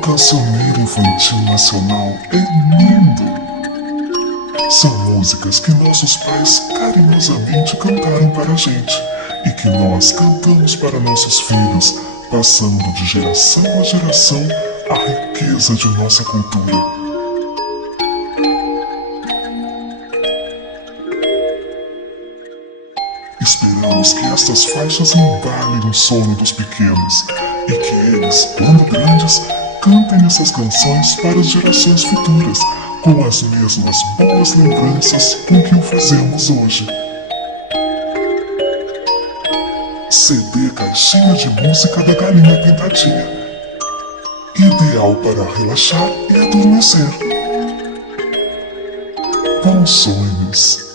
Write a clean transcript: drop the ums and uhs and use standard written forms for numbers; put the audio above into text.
cancioneiro infantil nacional é lindo. São músicas que nossos pais carinhosamente cantaram para a gente e que nós cantamos para nossos filhos, passando de geração a geração a riqueza de nossa cultura. Esperamos que estas faixas embalem o sono dos pequenos e que eles, quando grandes, cantem essas canções para as gerações futuras, com as mesmas boas lembranças com que o fazemos hoje. CD Caixinha de Música da Galinha Pintadinha. Ideal para relaxar e adormecer. Bons sonhos.